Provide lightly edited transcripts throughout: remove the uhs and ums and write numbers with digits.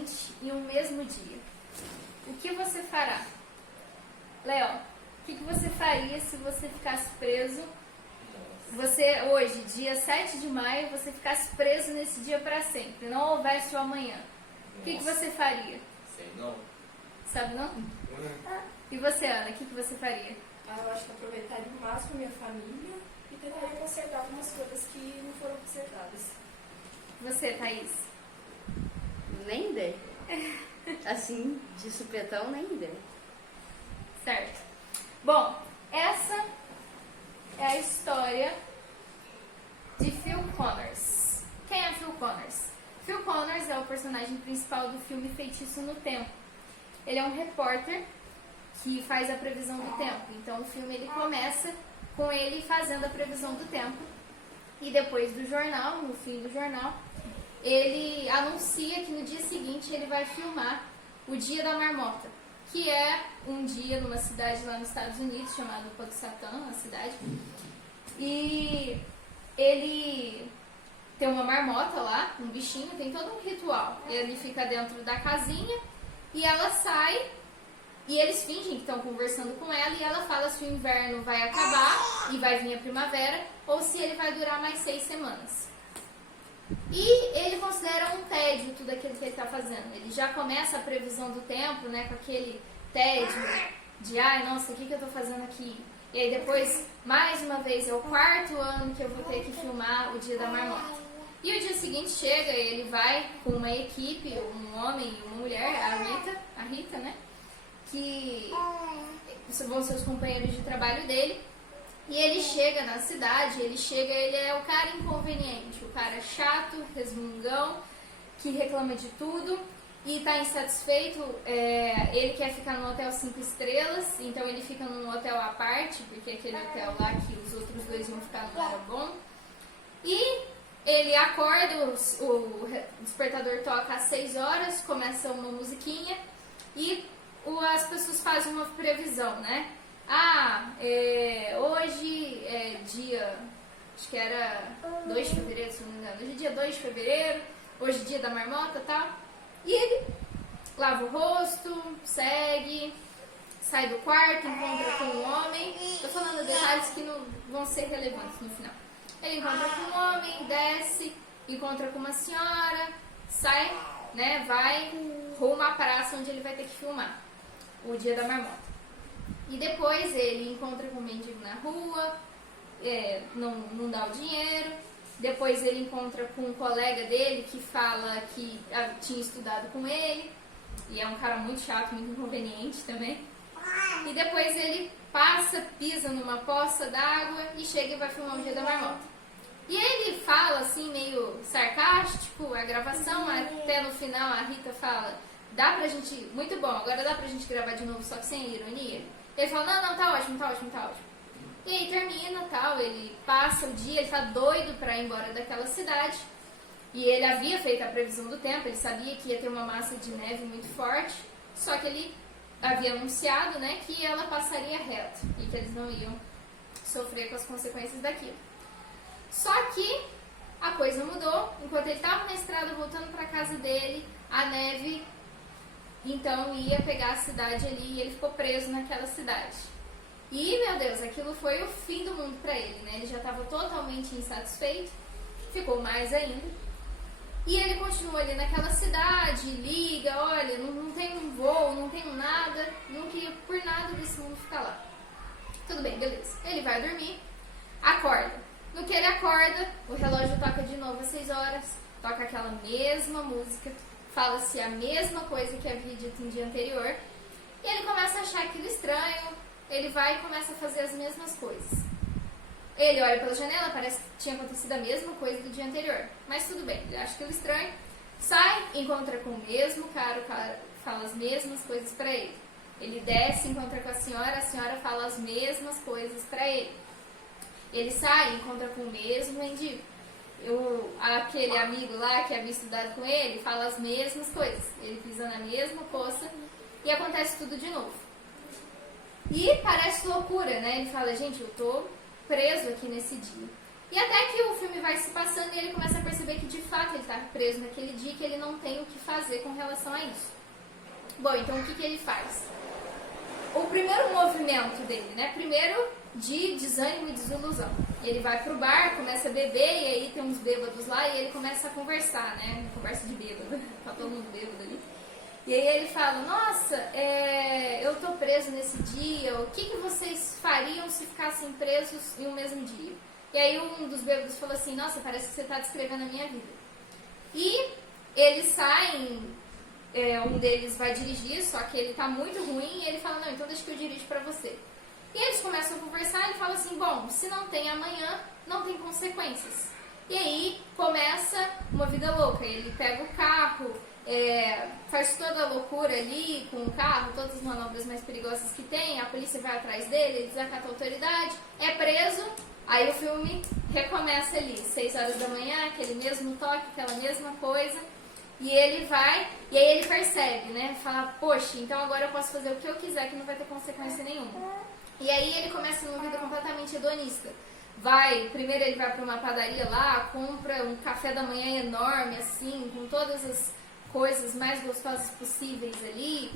simultaneamente em um mesmo dia, o que você fará? Léo, o que você faria se você ficasse preso? Você, hoje, dia 7 de maio, você ficasse preso nesse dia para sempre, não houvesse o amanhã. O que você faria? Sei não. Sabe não? E você, Ana, o que você faria? Eu acho que aproveitaria o máximo a minha família e tentaria consertar algumas coisas que não foram consertadas. Você, Thaís? Nem ideia. Assim, de supetão, nem ideia. Certo. Bom, essa é a história de Phil Connors. Quem é Phil Connors? Phil Connors é o personagem principal do filme Feitiço no Tempo. Ele é um repórter que faz a previsão do tempo. Então o filme ele começa com ele fazendo a previsão do tempo. E depois do jornal, no fim do jornal, ele anuncia que no dia seguinte ele vai filmar o Dia da Marmota, que é um dia numa cidade lá nos Estados Unidos, chamada Puxatã, a cidade. E ele tem uma marmota lá, um bichinho, tem todo um ritual. Ele fica dentro da casinha e ela sai e eles fingem que estão conversando com ela e ela fala se o inverno vai acabar e vai vir a primavera ou se ele vai durar mais 6 semanas. E ele considera um tédio tudo aquilo que ele está fazendo. Ele já começa a previsão do tempo, né, com aquele tédio de, ai, nossa, o que eu estou fazendo aqui? E aí depois, mais uma vez, é o 4º ano que eu vou ter que filmar o Dia da Marmota. E o dia seguinte chega, ele vai com uma equipe, um homem e uma mulher, a Rita, né, que vão ser os companheiros de trabalho dele. E ele chega na cidade, ele é o cara inconveniente, o cara chato, resmungão, que reclama de tudo e está insatisfeito. Ele quer ficar num hotel 5 estrelas, então ele fica num hotel à parte, porque aquele hotel lá que os outros dois iam ficar não era bom. E ele acorda, o despertador toca às 6 horas, começa uma musiquinha e as pessoas fazem uma previsão, né? Hoje é dia, acho que era 2 de fevereiro, se não me engano. Hoje é dia 2 de fevereiro, hoje é dia da marmota e tal. E ele lava o rosto, segue, sai do quarto, encontra com um homem. Tô falando detalhes que não vão ser relevantes no final. Ele encontra com um homem, desce, encontra com uma senhora, sai, né, vai rumo à praça onde ele vai ter que filmar o Dia da Marmota. E depois ele encontra com um mendigo na rua, não dá o dinheiro. Depois ele encontra com um colega dele que fala que tinha estudado com ele. E é um cara muito chato, muito inconveniente também. E depois ele pisa numa poça d'água e chega e vai filmar o Dia da Marmota. E ele fala assim, meio sarcástico, a gravação, até no final a Rita fala, dá pra gente, muito bom, agora dá pra gente gravar de novo, só que sem ironia. Ele fala, não, tá ótimo. E aí termina, tal, ele passa o dia, ele tá doido pra ir embora daquela cidade. E ele havia feito a previsão do tempo, ele sabia que ia ter uma massa de neve muito forte, só que ele havia anunciado, né, que ela passaria reto e que eles não iam sofrer com as consequências daquilo. Só que a coisa mudou, enquanto ele estava na estrada voltando pra casa dele, a neve então ia pegar a cidade ali e ele ficou preso naquela cidade. E, meu Deus, aquilo foi o fim do mundo pra ele, né? Ele já estava totalmente insatisfeito, ficou mais ainda. E ele continua ali naquela cidade, liga, olha, não tem um voo, não tem nada, não queria por nada desse mundo ficar lá. Tudo bem, beleza. Ele vai dormir, acorda. No que ele acorda, o relógio toca de novo às 6 horas, toca aquela mesma música, fala-se a mesma coisa que havia dito no dia anterior, e ele começa a achar aquilo estranho, ele vai e começa a fazer as mesmas coisas. Ele olha pela janela, parece que tinha acontecido a mesma coisa do dia anterior, mas tudo bem, ele acha aquilo estranho, sai, encontra com o mesmo cara, o cara fala as mesmas coisas pra ele. Ele desce, encontra com a senhora fala as mesmas coisas pra ele. Ele sai, encontra com o mesmo mendigo. Aquele amigo lá que havia estudado com ele fala as mesmas coisas. Ele pisa na mesma poça e acontece tudo de novo. E parece loucura, né? Ele fala, gente, eu tô preso aqui nesse dia. E até que o filme vai se passando e ele começa a perceber que de fato ele está preso naquele dia e que ele não tem o que fazer com relação a isso. Bom, então o que ele faz? O primeiro movimento dele, né? Primeiro de desânimo e desilusão. Ele vai pro bar, começa a beber e aí tem uns bêbados lá e ele começa a conversar, né? Conversa de bêbado, tá todo mundo bêbado ali. E aí ele fala, nossa, eu tô preso nesse dia, o que vocês fariam se ficassem presos em um mesmo dia? E aí um dos bêbados falou assim, nossa, parece que você está descrevendo a minha vida. E eles saem, um deles vai dirigir, só que ele está muito ruim, e ele fala, não, então deixa que eu dirijo para você. E eles começam a conversar e ele fala assim, bom, se não tem amanhã, não tem consequências. E aí começa uma vida louca, ele pega o carro, faz toda a loucura ali com o carro, todas as manobras mais perigosas que tem, a polícia vai atrás dele, ele desacata a autoridade, é preso. Aí o filme recomeça ali, 6 horas da manhã, aquele mesmo toque, aquela mesma coisa. E ele vai, e aí ele percebe, né? Fala, poxa, então agora eu posso fazer o que eu quiser que não vai ter consequência nenhuma. E aí ele começa numa vida completamente hedonista. Primeiro ele vai para uma padaria lá, compra um café da manhã enorme, assim, com todas as coisas mais gostosas possíveis ali.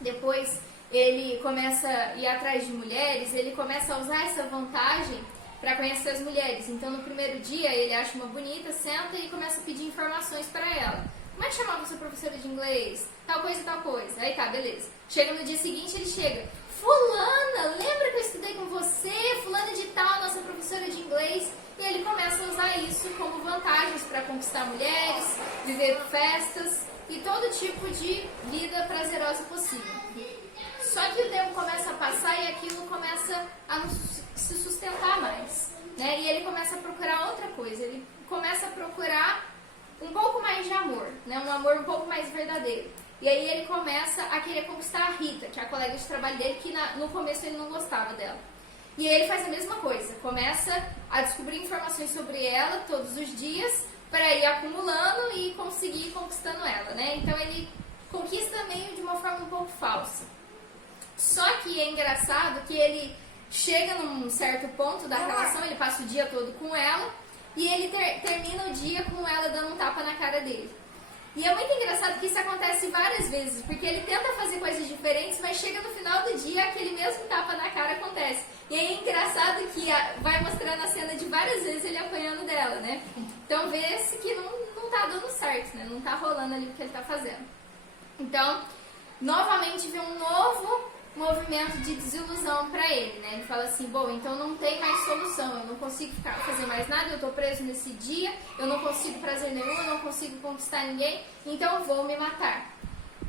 Depois ele começa a ir atrás de mulheres, ele começa a usar essa vantagem para conhecer as mulheres. Então no primeiro dia ele acha uma bonita, senta e começa a pedir informações para ela. Como é que chamava sua professora de inglês? Tal coisa e tal coisa. Aí tá, beleza. Chega no dia seguinte, ele chega. Fulana, lembra que eu estudei com você? Fulana de tal, nossa professora de inglês. E ele começa a usar isso como vantagens para conquistar mulheres, viver festas e todo tipo de vida prazerosa possível. Só que o tempo começa a passar e aquilo começa a não se sustentar mais, né? E ele começa a procurar outra coisa, ele começa a procurar um pouco mais de amor, né? Um amor um pouco mais verdadeiro. E aí ele começa a querer conquistar a Rita, que é a colega de trabalho dele, que no começo ele não gostava dela. E aí ele faz a mesma coisa, começa a descobrir informações sobre ela todos os dias para ir acumulando e conseguir ir conquistando ela, né? Então ele conquista meio de uma forma um pouco falsa. Só que é engraçado que ele chega num certo ponto da relação, ele passa o dia todo com ela e ele termina o dia com ela dando um tapa na cara dele. E é muito engraçado que isso acontece várias vezes, porque ele tenta fazer coisas diferentes, mas chega no final do dia, aquele mesmo tapa na cara acontece. E aí é engraçado que vai mostrando a cena de várias vezes ele apanhando dela, né? Então vê-se que não tá dando certo, né? Não tá rolando ali o que ele tá fazendo. Então, novamente vê um novo movimento de desilusão para ele, né? Ele fala assim, bom, então não tem mais solução, eu não consigo fazer mais nada, eu tô preso nesse dia, eu não consigo prazer nenhum, eu não consigo conquistar ninguém, então eu vou me matar.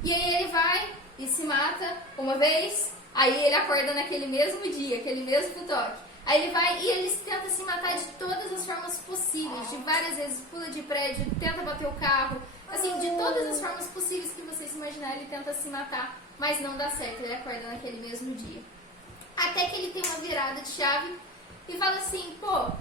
E aí ele vai e se mata uma vez, aí ele acorda naquele mesmo dia, aquele mesmo toque. Aí ele vai e ele tenta se matar de todas as formas possíveis, de várias vezes, pula de prédio, tenta bater o carro, assim, de todas as formas possíveis que vocês imaginarem, ele tenta se matar. Mas não dá certo, ele acorda naquele mesmo dia. Até que ele tem uma virada de chave e fala assim, pô,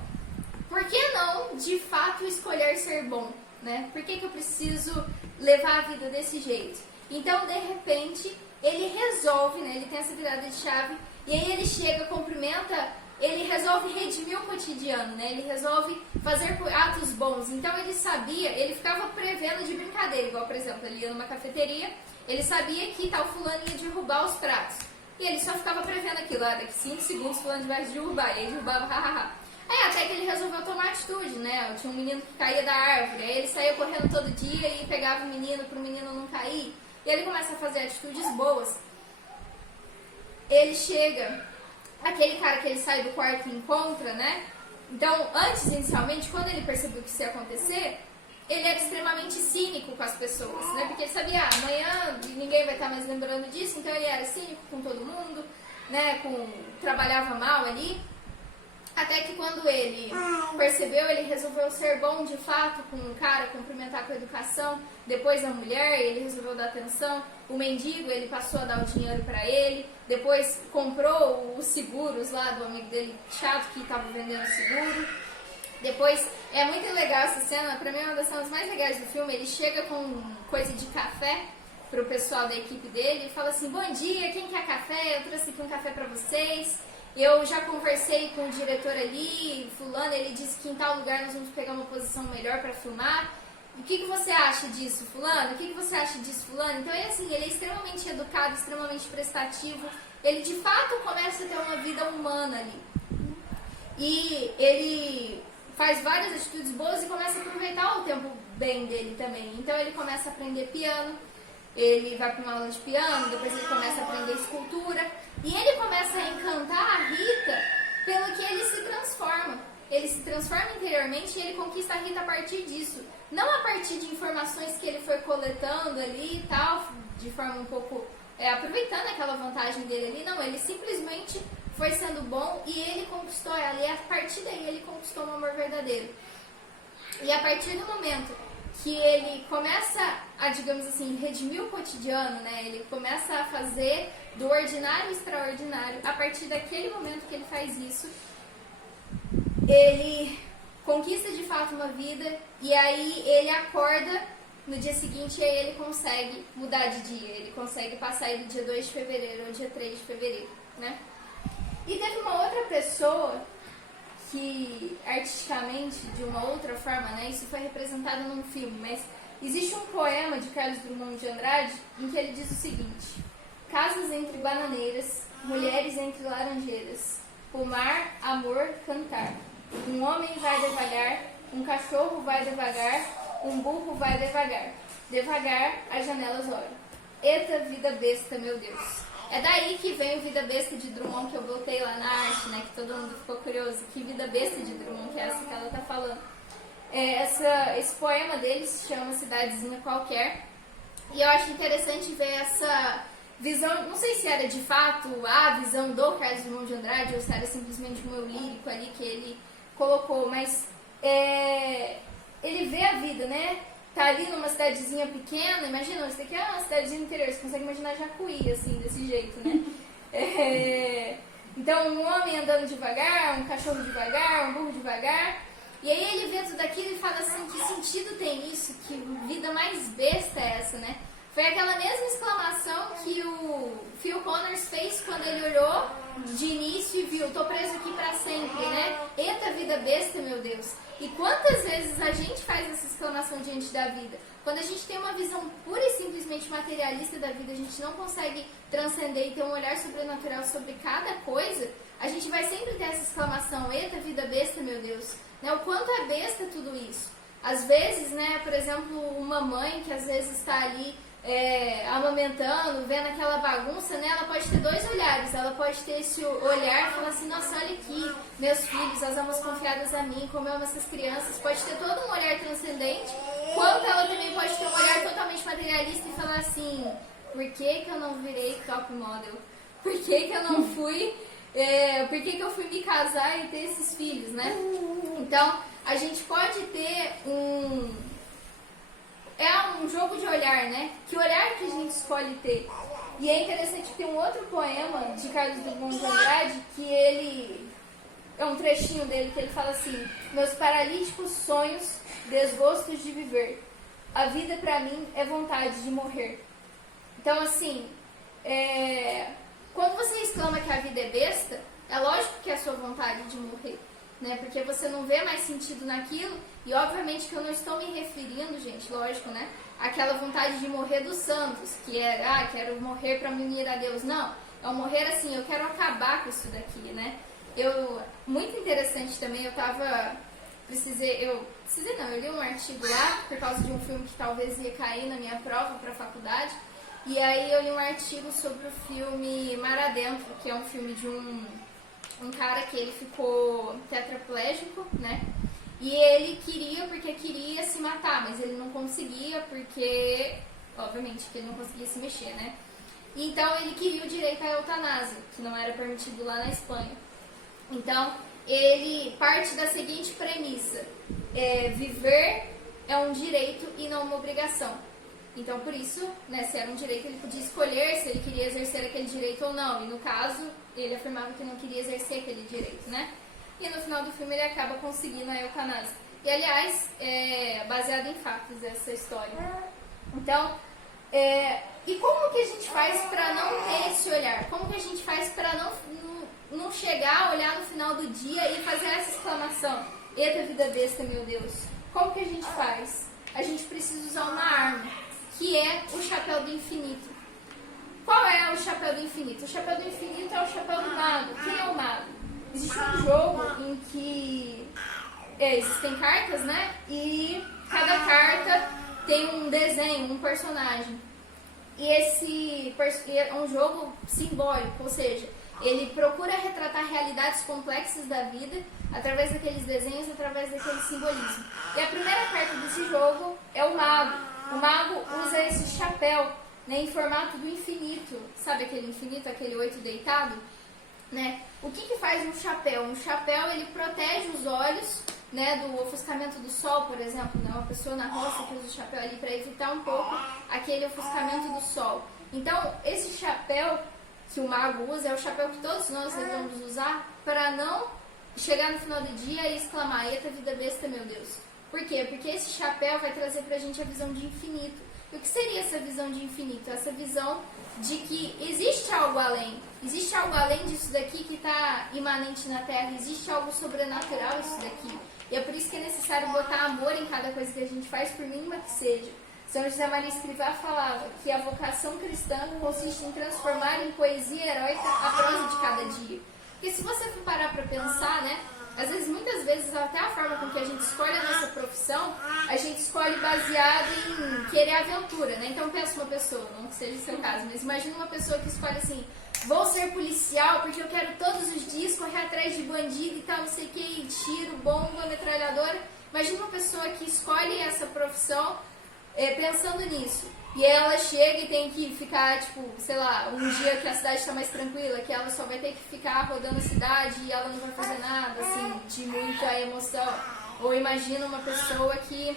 por que não de fato escolher ser bom, né? Por que eu preciso levar a vida desse jeito? Então, de repente, ele resolve, né? Ele tem essa virada de chave e aí ele chega, cumprimenta, ele resolve redimir o cotidiano, né? Ele resolve fazer atos bons. Então ele sabia, ele ficava prevendo de brincadeira, igual, por exemplo, ele ia numa cafeteria, ele sabia que tal fulano ia derrubar os pratos. E ele só ficava prevendo aquilo, daqui 5 segundos fulano vai derrubar, e ele derrubava, hahaha. Aí até que ele resolveu tomar atitude, né? Tinha um menino que caía da árvore, aí ele saía correndo todo dia e pegava o menino para o menino não cair. E ele começa a fazer atitudes boas. Ele chega, aquele cara que ele sai do quarto e encontra, né? Então, antes, inicialmente, quando ele percebeu que isso ia acontecer, ele era extremamente cínico com as pessoas, né? Porque ele sabia, amanhã ninguém vai estar mais lembrando disso, então ele era cínico com todo mundo, né? Trabalhava mal ali. Até que quando ele percebeu, ele resolveu ser bom de fato com o cara, cumprimentar com educação. Depois a mulher, ele resolveu dar atenção. O mendigo, ele passou a dar o dinheiro para ele. Depois comprou os seguros lá do amigo dele chato que estava vendendo seguro. Depois, é muito legal essa cena, pra mim é uma das cenas mais legais do filme. Ele chega com coisa de café pro pessoal da equipe dele e fala assim, bom dia, quem quer café? Eu trouxe aqui um café pra vocês. eu já conversei com o diretor ali, fulano, ele disse que em tal lugar nós vamos pegar uma posição melhor para filmar. O que você acha disso, fulano? O que você acha disso, fulano? Então, assim, ele é extremamente educado, extremamente prestativo. Ele, de fato, começa a ter uma vida humana ali. E ele faz várias atitudes boas e começa a aproveitar o tempo bem dele também. Então, ele começa a aprender piano, ele vai para uma aula de piano, depois ele começa a aprender escultura. E ele começa a encantar a Rita pelo que ele se transforma. Ele se transforma interiormente e ele conquista a Rita a partir disso. Não a partir de informações que ele foi coletando ali e tal, de forma um pouco... aproveitando aquela vantagem dele ali, não. Ele simplesmente foi sendo bom e ele conquistou ela. E a partir daí ele conquistou um amor verdadeiro. E a partir do momento que ele começa a, digamos assim, redimir o cotidiano, né? Ele começa a fazer do ordinário extraordinário. A partir daquele momento que ele faz isso, ele conquista de fato uma vida e aí ele acorda no dia seguinte e aí ele consegue mudar de dia. Ele consegue passar aí do dia 2 de fevereiro ao dia 3 de fevereiro, né? E teve uma outra pessoa que artisticamente, de uma outra forma, né, isso foi representado num filme, mas existe um poema de Carlos Drummond de Andrade em que ele diz o seguinte: casas entre bananeiras, mulheres entre laranjeiras, pomar, amor, cantar. Um homem vai devagar, um cachorro vai devagar, um burro vai devagar. Devagar as janelas olham. Eita vida besta, meu Deus. É daí que vem o Vida Besta de Drummond, que eu voltei lá na arte, né? Que todo mundo ficou curioso. Que Vida Besta de Drummond, que é essa que ela tá falando. Esse poema dele se chama Cidadezinha Qualquer. E eu acho interessante ver essa visão, não sei se era de fato a visão do Carlos Drummond de Andrade ou se era simplesmente um eu lírico ali que ele colocou, mas ele vê a vida, né? Tá ali numa cidadezinha pequena, imagina, isso aqui é uma cidadezinha interior, você consegue imaginar Jacuí, assim, desse jeito, né? Então, um homem andando devagar, um cachorro devagar, um burro devagar, e aí ele vê tudo aquilo e fala assim, que sentido tem isso? Que vida mais besta é essa, né? Foi aquela mesma exclamação que o Phil Connors fez quando ele olhou de início e viu, tô preso aqui pra sempre, né? Eita vida besta, meu Deus. E quantas vezes a gente faz essa exclamação diante da vida? Quando a gente tem uma visão pura e simplesmente materialista da vida, a gente não consegue transcender e ter um olhar sobrenatural sobre cada coisa, a gente vai sempre ter essa exclamação, eita vida besta, meu Deus. Né? O quanto é besta tudo isso. Às vezes, né, por exemplo, uma mãe que às vezes está ali amamentando, vendo aquela bagunça, né, ela pode ter dois olhares. Ela pode ter esse olhar e falar assim, nossa, olha aqui, meus filhos, as almas confiadas a mim, como eu amo essas crianças. Pode ter todo um olhar transcendente, quanto ela também pode ter um olhar totalmente materialista e falar assim, por que eu não virei top model? Por que eu não fui... por que eu fui me casar e ter esses filhos, né? Então, a gente pode ter um jogo de olhar, né? Que olhar que a gente escolhe ter. E é interessante que tem um outro poema de Carlos Drummond de Andrade, que ele... é um trechinho dele que ele fala assim, meus paralíticos sonhos, desgostos de viver. A vida pra mim é vontade de morrer. Então, assim, quando você exclama que a vida é besta, é lógico que é a sua vontade de morrer, né? Porque você não vê mais sentido naquilo, e obviamente que eu não estou me referindo, gente, lógico, né? Àquela vontade de morrer dos santos, que é, quero morrer para me unir a Deus. Não, é um morrer assim, eu quero acabar com isso daqui, né? Muito interessante também, eu li um artigo lá, por causa de um filme que talvez ia cair na minha prova para a faculdade, e aí eu li um artigo sobre o filme Mar Adentro, que é um filme de um cara que ele ficou tetraplégico, né? E ele queria se matar, mas ele não conseguia porque, obviamente, que ele não conseguia se mexer, né? E então ele queria o direito à eutanásia, que não era permitido lá na Espanha. Então, ele parte da seguinte premissa, viver é um direito e não uma obrigação. Então, por isso, né, se era um direito, ele podia escolher se ele queria exercer aquele direito ou não. E no caso, ele afirmava que não queria exercer aquele direito, né? E no final do filme ele acaba conseguindo a eutanásia. E, aliás, é baseado em fatos essa história. Então, e como que a gente faz para não ter esse olhar? Como que a gente faz para não não chegar, olhar no final do dia e fazer essa exclamação: eita vida besta, meu Deus. Como que a gente faz? A gente precisa usar uma arma, que é o chapéu do infinito. Qual é o chapéu do infinito? O chapéu do infinito é o chapéu do mago. Quem é o mago? Existe um jogo em que existem cartas, né? E cada carta tem um desenho, um personagem. E esse é um jogo simbólico, ou seja, ele procura retratar realidades complexas da vida através daqueles desenhos, através daquele simbolismo. E a primeira carta desse jogo é o mago. O mago usa esse chapéu, né, em formato do infinito. Sabe aquele infinito, aquele 8 deitado? Né? O que faz um chapéu? Um chapéu, ele protege os olhos, né, do ofuscamento do sol, por exemplo, né? Uma pessoa na roça que usa o chapéu ali para evitar um pouco aquele ofuscamento do sol. Então, esse chapéu que o mago usa é o chapéu que todos nós devemos usar para não chegar no final do dia e exclamar: eita vida besta, meu Deus. Por quê? Porque esse chapéu vai trazer pra gente a visão de infinito. E o que seria essa visão de infinito? Essa visão de que existe algo além. Existe algo além disso daqui que está imanente na Terra. Existe algo sobrenatural isso daqui. E é por isso que é necessário botar amor em cada coisa que a gente faz, por mínima que seja. São José Maria Escrivá falava que a vocação cristã consiste em transformar em poesia heróica a prosa de cada dia. Porque se você for parar para pensar, né? Às vezes, muitas vezes, até a forma com que a gente escolhe a nossa profissão, a gente escolhe baseado em querer aventura, né? Então, pensa uma pessoa, não que seja o seu caso, mas imagina uma pessoa que escolhe assim: vou ser policial porque eu quero todos os dias correr atrás de bandido e tal, não sei o que, tiro, bomba, metralhadora. Imagina uma pessoa que escolhe essa profissão pensando nisso. E ela chega e tem que ficar, tipo, sei lá, um dia que a cidade está mais tranquila, que ela só vai ter que ficar rodando a cidade e ela não vai fazer nada, assim, de muita emoção. Ou imagina uma pessoa que,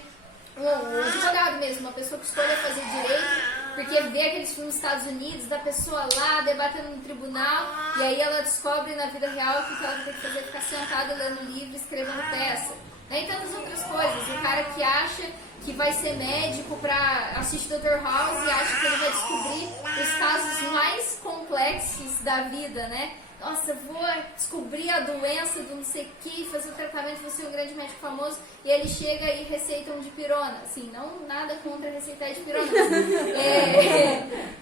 um advogado mesmo, uma pessoa que escolhe fazer direito, porque vê aqueles filmes dos Estados Unidos, da pessoa lá debatendo no tribunal, e aí ela descobre na vida real que o que ela vai ter que fazer é ficar sentada lendo livro, escrevendo peça. Né? E tantas outras coisas. O cara que acha que vai ser médico para assistir Dr. House e acha que ele vai descobrir os casos mais complexos da vida, né? Nossa, vou descobrir a doença do não sei o que, fazer o tratamento, vou ser um grande médico famoso, e ele chega e receita um dipirona. Assim, não nada contra receitar dipirona.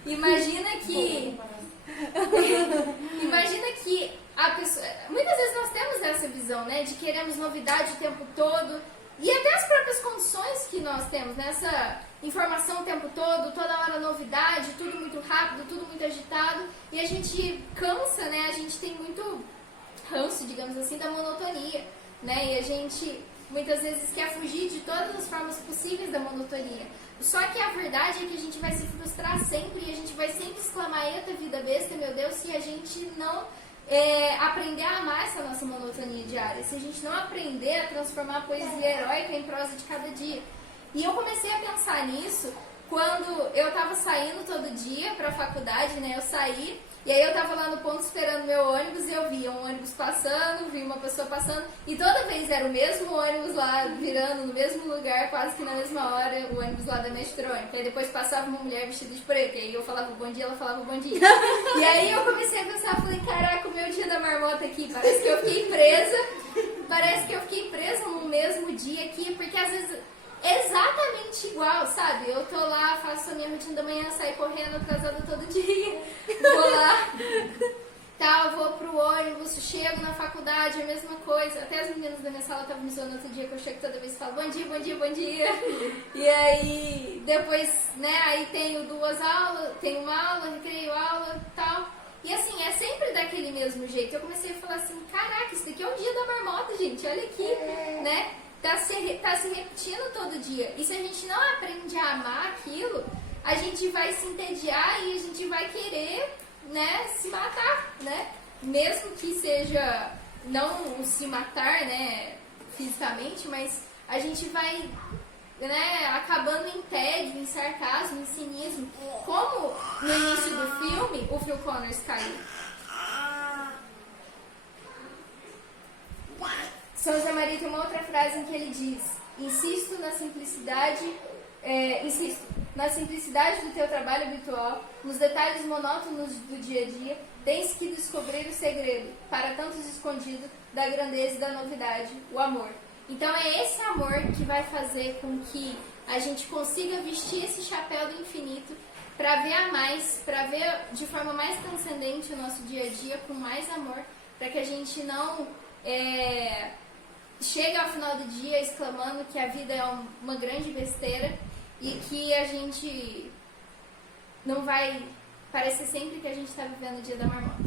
Imagina que a pessoa... Muitas vezes nós temos essa visão, né? De queremos novidade o tempo todo. E até as próprias condições que nós temos, né? Essa informação o tempo todo, toda hora novidade, tudo muito rápido, tudo muito agitado. E a gente cansa, né? A gente tem muito ranço, digamos assim, da monotonia, né? E a gente muitas vezes quer fugir de todas as formas possíveis da monotonia. Só que a verdade é que a gente vai se frustrar sempre e a gente vai sempre exclamar: eita vida besta, meu Deus, se a gente não aprender a amar essa nossa monotonia diária, se a gente não aprender a transformar a poesia heróica em prosa de cada dia. E eu comecei a pensar nisso quando eu estava saindo todo dia para a faculdade, né? Eu saí e aí eu estava lá no ponto esperando meu ônibus e eu via um ônibus passando, vi uma pessoa passando e toda vez era o mesmo ônibus lá virando no mesmo lugar, quase que na mesma hora, o ônibus lá da Metrônica. Aí depois passava uma mulher vestida de preto e aí eu falava bom dia, ela falava bom dia. E aí eu comecei a pensar, falei: caraca, o meu dia da marmota aqui, parece que eu fiquei presa no mesmo dia aqui, porque às vezes exatamente igual, sabe? Eu tô lá, faço a minha rotina da manhã, saio correndo atrasada todo dia, vou lá, tal, vou pro ônibus, chego na faculdade, a mesma coisa. Até as meninas da minha sala estavam me zoando outro dia, que eu chego toda vez e falo bom dia, bom dia, bom dia. E aí, depois, né, aí tenho duas aulas, tenho uma aula, recreio aula, tal. E assim, é sempre daquele mesmo jeito. Eu comecei a falar assim: caraca, isso daqui é o dia da marmota, gente, olha aqui, né? Tá se repetindo todo dia. E se a gente não aprende a amar aquilo, a gente vai se entediar e a gente vai querer, né, se matar, né? Mesmo que seja não se matar, né, fisicamente, mas a gente vai, né, acabando em tédio, em sarcasmo, em cinismo. Como no início do filme, o Phil Connors caiu. São José Maria tem uma outra frase em que ele diz: insisto na simplicidade, na simplicidade do teu trabalho habitual, nos detalhes monótonos do dia a dia, tens que descobrir o segredo, para tantos escondido, da grandeza e da novidade, o amor. Então é esse amor que vai fazer com que a gente consiga vestir esse chapéu do infinito para ver a mais, para ver de forma mais transcendente o nosso dia a dia, com mais amor, para que a gente não chegue ao final do dia exclamando que a vida é uma grande besteira e que a gente não vai parecer sempre que a gente está vivendo o dia da marmota.